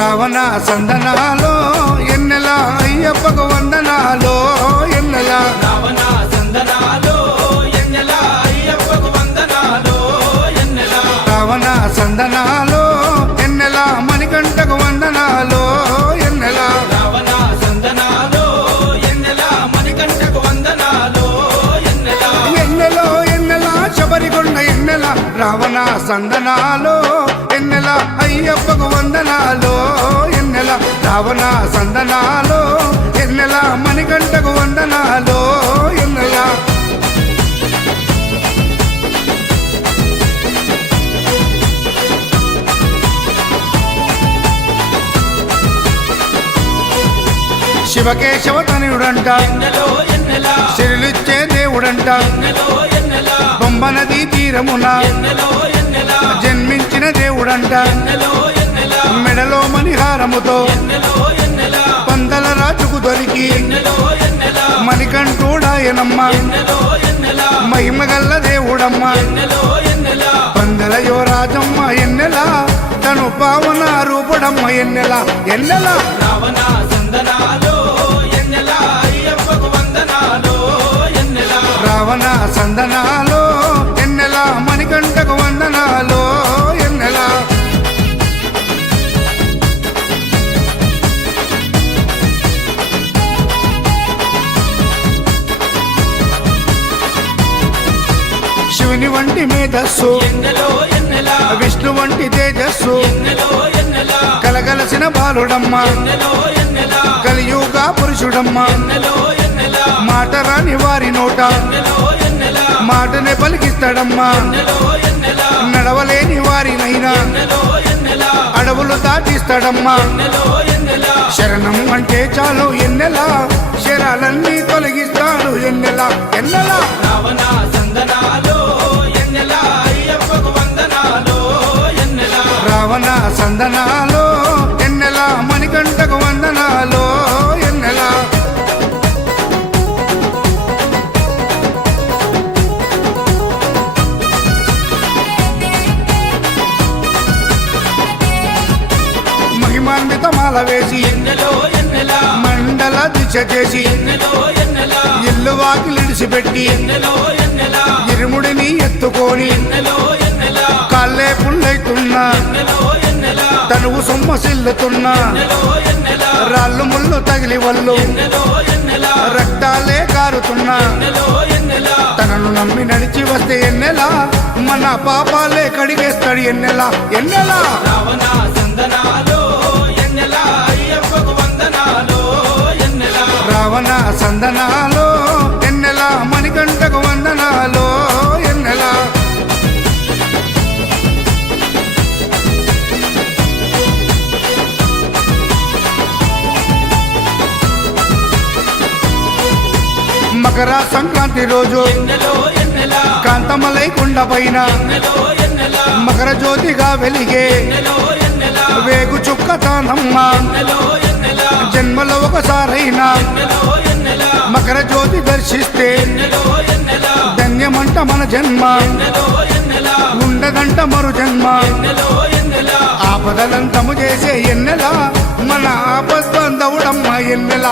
రావణ సందనాలో ఎన్నెల అయ్యప్పకు వందనాలో ఎన్నెల రావణ సందనాలో ఎన్నెల అయ్యప్పకు వందనాలో ఎన్నెల రావణ సందనాలో ఎన్నెల మణికంఠకు వందనాలో ఎన్నెల రావణ సందనాలో ఎన్నెల మణికంఠకు వందనాలో ఎన్నెల ఎన్నెలో ఎన్నెల శబరికొండ ఎన్నెల రావణ సందనాలో ఎన్నెల అయ్యప్పకు వందనాలో ఎన్నెల రావణ సందనాలో ఎన్నెల మణికంఠకు వందనాలో ఎన్నెల శివకేశవ తనయుడంట ఎన్నెలో ఎన్నెల సిరులిచ్చే దేవుడంట ఎన్నెలో ఎన్నెల బొమ్మ నదీ తీరమున ఎన్నెలో ఎన్నెల జన్మించిన దేవుడంట ఎన్నెలో ఎన్నెల మెడలో మణిహారముతో ఎన్నెలో ఎన్నెల పందల రాజుకు దొరికి ఎన్నెలో ఎన్నెల మణికంఠుడాయనమ్మ ఎన్నెలో ఎన్నెల మహిమగల్ల దేవుడమ్మ ఎన్నెలో ఎన్నెల పందల యువరాజమ్మ ఎన్నెల తను పావన రూపుడమ్మ ఎన్నెల ఎన్నెల రావణ సందనాలో ఎన్నెల అయ్యప్పకు వందనాలో ఎన్నెల రావణ సందనాలో ఎన్నెల మణికంఠకు వందనాలో ఎన్నెల శివుని వంటి మేధస్సు ఎన్నెలో ఎన్నెల విష్ణు వంటి తేజస్సు ఎన్నెలో ఎన్నెల కలగలసిన బాలుడమ్మ ఎన్నెలో ఎన్నెల కలియుగ పురుషుడమ్మ ఎన్నెలో ఎన్నెల మాట రాని వారి నోట ఎన్నెలో ఎన్నెల మాటనే పలికిస్తాడమ్మా ఎన్నెలో ఎన్నెల నడవలేని వారినైనా ఎన్నెలో ఎన్నెల అడవులు దాటిస్తాడమ్మా ఎన్నెలో ఎన్నెల శరణం అంటే చాలు ఎన్నెల శరాలన్నీ తొలగిస్తాడు ఎన్నెల ఎన్నెల రావణ సందనాలో ఎన్నెల అయ్యప్పకు వందనాలో ఎన్నెల రావణ సందనాలో ఎన్నెల మణికంఠకు వందనాలో ఎన్నెల మహిమాన్విత మాల వేసి ఎన్నెలో ఎన్నెల మండల దిశ చేసి ఎన్నెలో ఎన్నెల ఇల్లు వాకిలిడిసిపెట్టి ఎన్నెలో ఎన్నెల ఇరుముడిని ఎత్తుకొని ఎన్నెలో ఎన్నెల కాళ్ళే పుల్లైతున్నా ఎన్నెలో ఎన్నెల తనువు సొమ్మసిల్లుతున్నా ఎన్నెలో ఎన్నెల రాళ్ళు ముళ్ళు తగిలి వల్లు ఎన్నెలో ఎన్నెల రక్తాలే కారుతున్నా ఎన్నెలో ఎన్నెల తనను నమ్మి నడిచి వస్తే ఎన్నెలా మన పాపాలే కడిగేస్తాడు ఎన్నెలా ఎన్నెలా రావణ సందనాలో ఎన్నెల అయ్యప్పకు వందనాలో ఎన్నెల రావణ సందనాలో ఎన్నెలా మణికంఠకు వందనాలో ఎన్నెలా మకర సంక్రాంతి రోజు ఎన్నెలో ఎన్నెల కాంతమలై కొండ పైన ఎన్నెలో ఎన్నెల మకర జ్యోతిగా వెలిగే ఎన్నెలో ఎన్నెల వేగు చుక్కతానమ్మ ఎన్నెలో ఎన్నెల జన్మలో ఒకసారైనా ఎన్నెలో ఎన్నెల మకర జ్యోతి దర్శిస్తే ఎన్నెలో ఎన్నెల ధన్యమంట మన జన్మ ఎన్నెలో ఎన్నెల ఉండదంట మరు జన్మ ఎన్నెలో ఎన్నెల ఆపదలంతము చేసే ఎన్నెల మన ఆపస్బంధవుడమ్మ ఎన్నెల